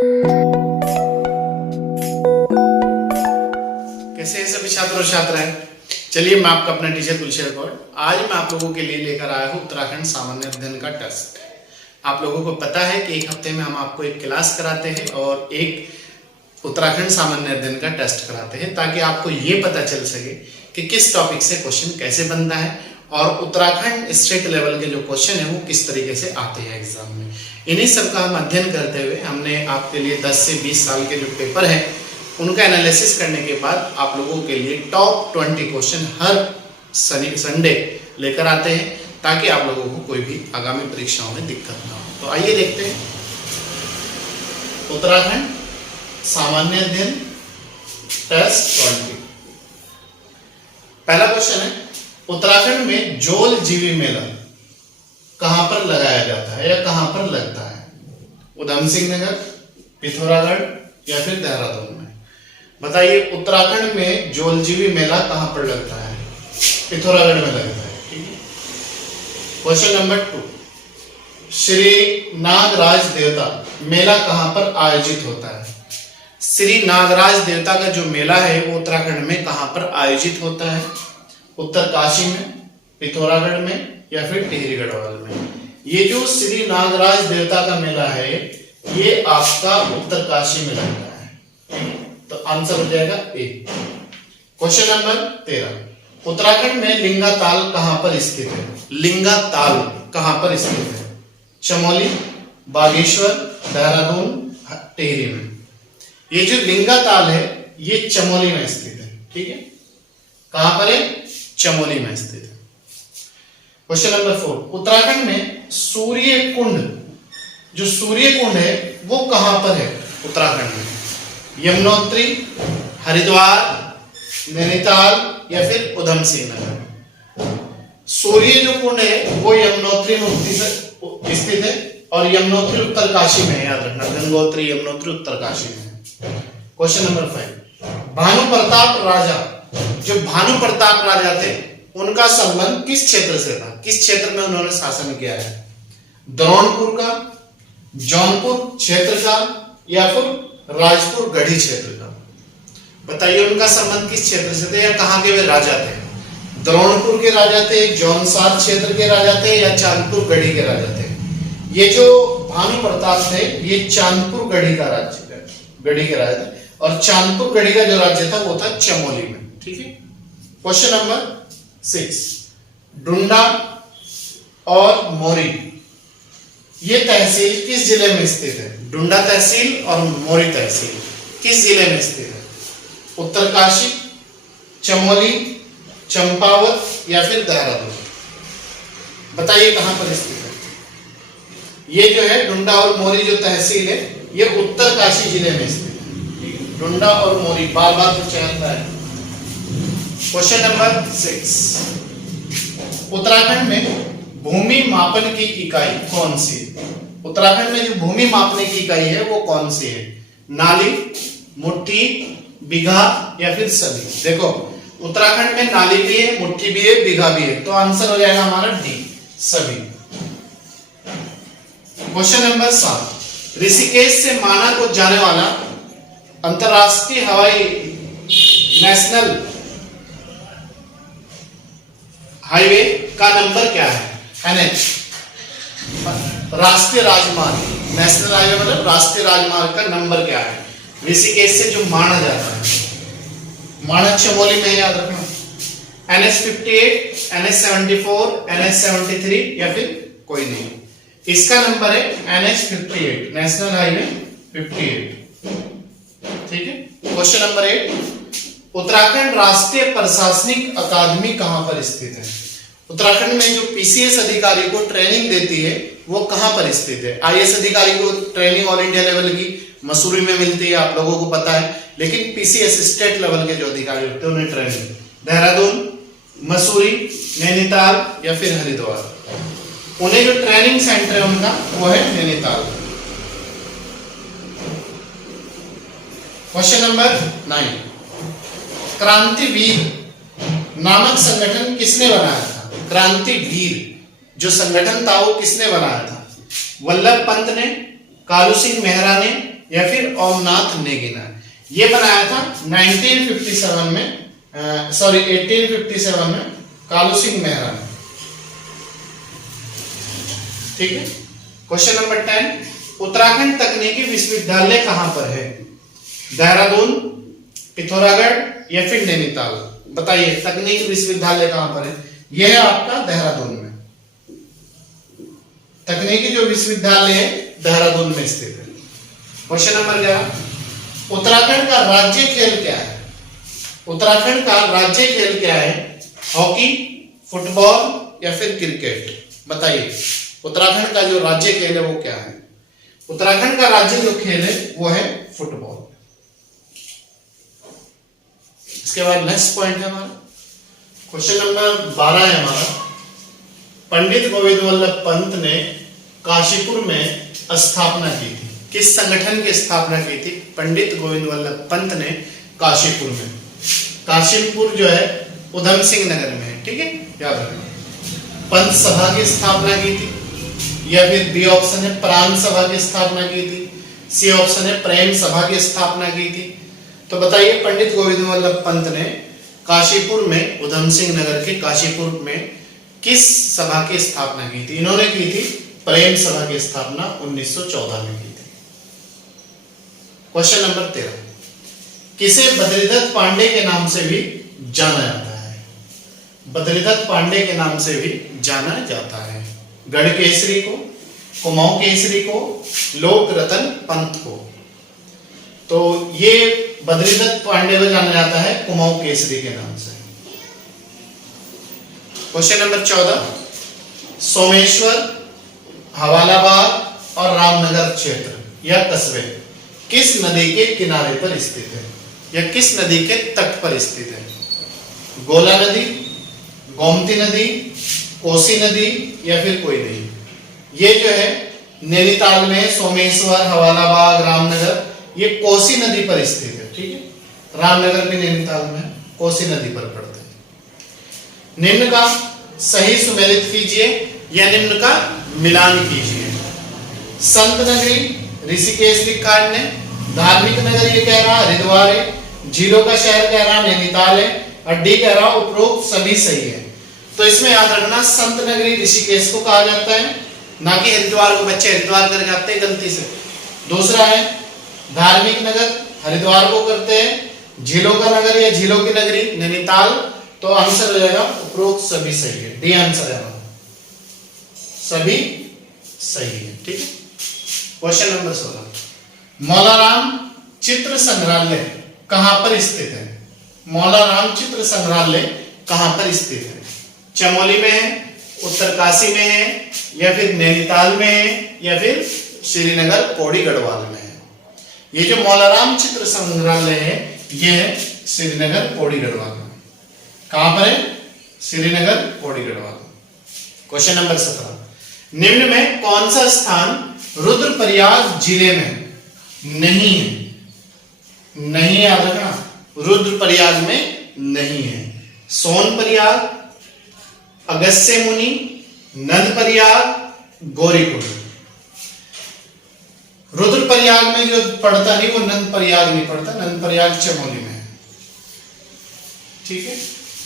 कैसे हैं सभी छात्र और छात्राएं। चलिए मैं आपका अपना टीचर तुलसी गौड़ आज मैं आप लोगों के लिए लेकर आया हूँ उत्तराखंड सामान्य अध्ययन का टेस्ट। आप लोगों को पता है कि एक हफ्ते में हम आपको एक क्लास कराते हैं और एक उत्तराखंड सामान्य अध्ययन का टेस्ट कराते हैं ताकि आपको ये पता चल सके कि किस टॉपिक से क्वेश्चन कैसे बनता है और उत्तराखंड स्टेट लेवल के जो क्वेश्चन है वो किस तरीके से आते हैं एग्जाम में। इन्हीं सब का हम अध्ययन करते हुए हमने आपके लिए 10 से 20 साल के जो पेपर हैं उनका एनालिसिस करने के बाद आप लोगों के लिए टॉप 20 क्वेश्चन हर संडे लेकर आते हैं ताकि आप लोगों को कोई भी आगामी परीक्षाओं में दिक्कत ना हो। तो आइए देखते हैं उत्तराखंड सामान्य अध्ययन टेस्ट 20। पहला क्वेश्चन है, उत्तराखंड में जोल जीवी मेला कहां पर लगाया जाता है या कहां पर लगता है? उधम सिंह नगर, पिथौरागढ़ या फिर देहरादून में? बताइए उत्तराखंड में जोलजीवी मेला कहां पर लगता है? पिथौरागढ़ में लगता है। ठीक है। क्वेश्चन नंबर 2, श्री नागराज देवता मेला कहां पर आयोजित होता है? श्री नागराज देवता का जो मेला है वो उत्तराखंड में कहां पर आयोजित होता है? उत्तरकाशी में, पिथौरागढ़ में या फिर टिहरी गढ़वाल में? ये जो श्री नागराज देवता का मेला है ये आपका उत्तरकाशी में लगता है। तो आंसर हो जाएगा ए। क्वेश्चन नंबर 13, उत्तराखंड में लिंगा ताल कहां पर स्थित है? लिंगा ताल कहां पर स्थित है? चमोली, बागेश्वर, देहरादून, टिहरी में? ये जो लिंगा ताल है ये चमोली में स्थित है। ठीक है। कहां पर है? चमोली में स्थित है। क्वेश्चन नंबर 4, उत्तराखंड में सूर्य कुंड, जो सूर्य कुंड है वो कहां पर है उत्तराखंड में? यमुनोत्री, हरिद्वार, नैनीताल या फिर उधम सिंह नगर? सूर्य जो कुंड है वो यमुनोत्री में स्थित है और यमुनोत्री उत्तरकाशी में है, याद रखना, गंगोत्री यमुनोत्री उत्तरकाशी में है। क्वेश्चन नंबर 5, भानु प्रताप राजा, जो भानु प्रताप राजा थे उनका संबंध किस क्षेत्र से था? किस क्षेत्र में उन्होंने शासन किया है? द्रोणपुर का, जौनपुर क्षेत्र का या फिर राजपुर गढ़ी क्षेत्र का? बताइए उनका संबंध किस क्षेत्र से थे या कहां के वे राजा थे? द्रोणपुर के राजा थे, जौनसार क्षेत्र के राजा थे या चांदपुर गढ़ी के राजा थे? ये जो भानु प्रताप थे ये चांदपुर गढ़ी का राज्य, गढ़ी के राजा थे और चांदपुर गढ़ी का जो राज्य था वो था चमोली में। ठीक है। क्वेश्चन नंबर 6, डुंडा और मोरी ये तहसील किस जिले में स्थित है? डुंडा तहसील और मोरी तहसील किस जिले में स्थित है? उत्तरकाशी, चमोली, चंपावत या फिर देहरादून? बताइए कहां पर स्थित है? ये जो है डुंडा और मोरी जो तहसील है ये उत्तरकाशी जिले में स्थित है। डुंडा और मोरी बार बार पूछा जाता है। क्वेश्चन नंबर 6, उत्तराखंड में भूमि मापन की इकाई कौन सी है? उत्तराखंड में जो भूमि मापने की इकाई है वो कौन सी है? नाली, मुट्ठी, बीघा या फिर सभी? देखो उत्तराखंड में नाली भी है, मुट्ठी भी है, बीघा भी है, तो आंसर हो जाएगा हमारा डी, सभी। क्वेश्चन नंबर 7, ऋषिकेश से माना को जाने वाला अंतरराष्ट्रीय हवाई नेशनल हाईवे का नंबर क्या है? NH, राष्ट्रीय राजमार्ग, नेशनल हाईवे मतलब राष्ट्रीय राजमार्ग का नंबर क्या है? ऋषिकेश से जो माना जाता है, माना चमोली में, याद रखना, NH 58, NH 74, NH 73 या फिर कोई नहीं? इसका नंबर है NH 58, नेशनल हाईवे 58। ठीक है। क्वेश्चन नंबर 8, उत्तराखंड राष्ट्रीय प्रशासनिक अकादमी कहां पर स्थित है? उत्तराखंड में जो पीसीएस अधिकारी को ट्रेनिंग देती है वो कहां पर स्थित है? आईएएस अधिकारी को ट्रेनिंग ऑल इंडिया लेवल की मसूरी में मिलती है, आप लोगों को पता है, लेकिन पीसीएस स्टेट लेवल के जो अधिकारी होते हैं उन्हें ट्रेनिंग देहरादून, मसूरी, नैनीताल या फिर हरिद्वार? उन्हें जो ट्रेनिंग सेंटर है उनका वो है नैनीताल। क्वेश्चन नंबर 9, क्रांतिवीर नामक संगठन किसने बनाया था? क्रांतिवीर जो संगठन था वो किसने बनाया था? वल्लभ पंत ने, कालू सिंह मेहरा ने, या फिर ओमनाथ नेगी नायक। ये बनाया था 1957 में 1857 में कालू सिंह मेहरा ने। ठीक है। क्वेश्चन नंबर 10, उत्तराखंड तकनीकी विश्वविद्यालय कहां पर है? देहरादून, पिथौरागढ़ या फिर नैनीताल? बताइए तकनीकी विश्वविद्यालय कहां पर है? यह है आपका देहरादून में। तकनीकी जो विश्वविद्यालय है देहरादून में स्थित है। क्वेश्चन नंबर 11, उत्तराखंड का राज्य खेल क्या है? उत्तराखंड का राज्य खेल क्या है? हॉकी, फुटबॉल या फिर क्रिकेट? बताइए उत्तराखंड का जो राज्य खेल है वो क्या है? उत्तराखंड का राज्य जो खेल है वो है फुटबॉल। इसके बाद नेक्स्ट पॉइंट है हमारा क्वेश्चन नंबर 12 है हमारा, पंडित गोविंद वल्लभ पंत ने काशीपुर में स्थापना की थी। किस संगठन की स्थापना की थी? पंडित गोविंद वल्लभ पंत ने काशीपुर में। काशीपुर जो है उधम सिंह नगर में है। ठीक है, याद रखना। पंत सभा की स्थापना की थी, या फिर बी ऑप्शन है प्राण सभा की स्थापना की थी, सी ऑप्शन है प्रेम सभा की स्थापना की थी। तो बताइए पंडित गोविंद वल्लभ पंत ने काशीपुर में, उधम सिंह नगर के काशीपुर में किस सभा की स्थापना की थी? इन्होंने की थी प्रेम सभा की स्थापना 1914 में की थी। क्वेश्चन नंबर 13, किसे बद्रीदत्त पांडे के नाम से भी जाना जाता है? बद्रीदत्त पांडे के नाम से भी जाना जाता है। गढ़ केसरी को, कुमाऊं केसरी को, लोक रतन पंत को। तो ये बद्रीदत्त पांडे को जाना जाता है कुमाऊं केसरी के नाम से। क्वेश्चन नंबर 14, सोमेश्वर, हवालाबाद और रामनगर क्षेत्र या कस्बे किस नदी के किनारे पर स्थित है या किस नदी के तट पर स्थित है? गोला नदी, गोमती नदी, कोसी नदी या फिर कोई नहीं? ये जो है नैनीताल में सोमेश्वर, हवालाबाद, रामनगर, ये कोसी नदी पर स्थित है। ठीक है, रामनगर भी नैनीताल में है, कोसी नदी पर पड़ते हैं। निम्न का सही सुमेलित कीजिए या निम्न का मिलान कीजिए। संत नगरी ऋषिकेश लिखा है ने, धार्मिक नगर ये कह रहा हरिद्वार है, झीलों का शहर कह रहा नैनीताल है, और डी कह रहा उपरोक्त सभी सही है। तो इसमें याद रखना संत नगरी ऋषिकेश को कहा जाता है, ना कि हरिद्वार को। बच्चे हरिद्वार करके आते हैं गलती से। दूसरा है धार्मिक नगर, हरिद्वार को करते हैं। झीलों का नगर या झीलों की नगरी नैनीताल। तो आंसर हो जाएगा उपरोक्त सभी सही है, डी आंसर है, सभी सही है। ठीक है। क्वेश्चन नंबर 16, मौलाराम चित्र संग्रहालय कहां पर स्थित है? मौलाराम चित्र संग्रहालय कहां पर स्थित है? चमोली में है, उत्तरकाशी में है, या फिर नैनीताल में है, या फिर श्रीनगर पौड़ी गढ़वाल में है? ये जो मौलाराम चित्र संग्रहालय है ये है श्रीनगर पौड़ी गढ़वाल में। कहां पर है? श्रीनगर पौड़ी गढ़वाल। क्वेश्चन नंबर 17, निम्न में कौन सा स्थान रुद्रप्रयाग जिले में नहीं है? नहीं याद रखना, रुद्रप्रयाग में नहीं है। सोनप्रयाग, अगस्त्य मुनि, नंदप्रयाग, गौरीकुंड। रुद्रप्रयाग में जो पड़ता नहीं वो नंदप्रयाग नहीं पड़ता, नंदप्रयाग चमोली में है। ठीक है,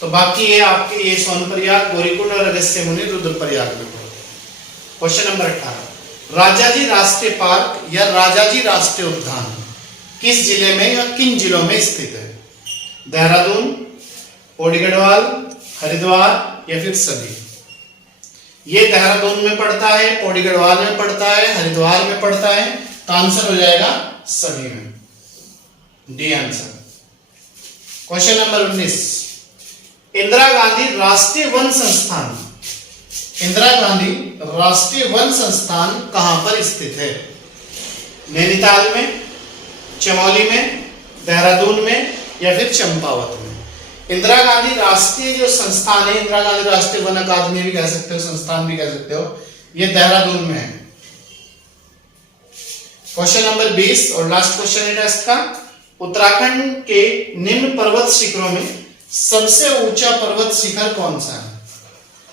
तो बाकी ये आपके ये सोनप्रयाग, गौरीकुंड और अगस्त्य मुनि रुद्रप्रयाग में पड़ते हैं। क्वेश्चन नंबर 18, राजाजी राष्ट्रीय पार्क या राजाजी राष्ट्रीय उद्यान किस जिले में या किन जिलों में स्थित है? देहरादून, पौड़ी गढ़वाल, हरिद्वार या फिर सभी? ये देहरादून में पड़ता है, पौड़ी गढ़वाल में पड़ता है, हरिद्वार में पड़ता है। तो आंसर हो जाएगा सभी में, D answer. Question number 19, Indira Gandhi राष्ट्रीय वन संस्थान, इंदिरा गांधी राष्ट्रीय वन संस्थान कहां पर स्थित है? नैनीताल में, चमोली में, देहरादून में या फिर चंपावत में? इंदिरा गांधी राष्ट्रीय जो संस्थान है, इंदिरा गांधी राष्ट्रीय वन अकादमी भी कह सकते हो, संस्थान भी कह सकते हो, ये देहरादून में है। क्वेश्चन नंबर 20 और लास्ट क्वेश्चन है टेस्ट का, उत्तराखंड के निम्न पर्वत शिखरों में सबसे ऊंचा पर्वत शिखर कौन सा है?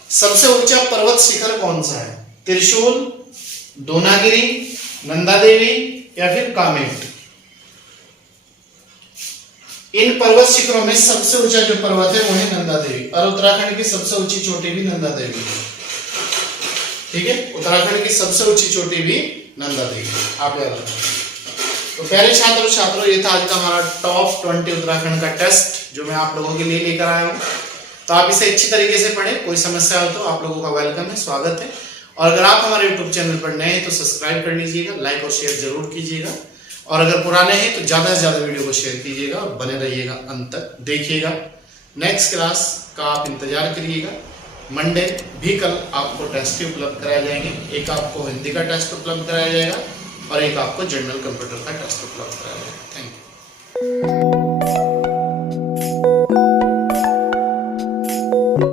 सबसे ऊंचा पर्वत शिखर कौन सा है? त्रिशूल, दोनागिरी, नंदा देवी या फिर कामेट। इन पर्वत शिखरों में सबसे ऊंचा जो पर्वत है वो है नंदा देवी, और उत्तराखंड की सबसे ऊंची चोटी भी नंदा देवी है। ठीक है, उत्तराखंड की सबसे ऊंची चोटी भी नंदा देवी, आप याद रखना। तो प्यारे छात्रों छात्रों, ये था आज का हमारा टॉप 20 उत्तराखंड का टेस्ट जो मैं आप लोगों के लिए लेकर आया हूँ। तो आप इसे अच्छी तरीके से पढ़ें, कोई समस्या हो तो आप लोगों का वेलकम है, स्वागत है। और अगर आप हमारे यूट्यूब चैनल पर नए हैं तो सब्सक्राइब कर लीजिएगा, लाइक और शेयर जरूर कीजिएगा, और अगर पुराने हैं तो ज्यादा से ज्यादा वीडियो को शेयर कीजिएगा और बने रहिएगा, अंत तक देखिएगा। नेक्स्ट क्लास का आप इंतजार करिएगा। मंडे भी कल आपको टेस्ट उपलब्ध कराए जाएंगे, एक आपको हिंदी का टेस्ट उपलब्ध कराया जाएगा और एक आपको जनरल कंप्यूटर का टेस्ट उपलब्ध कराया जाएगा। Thank you.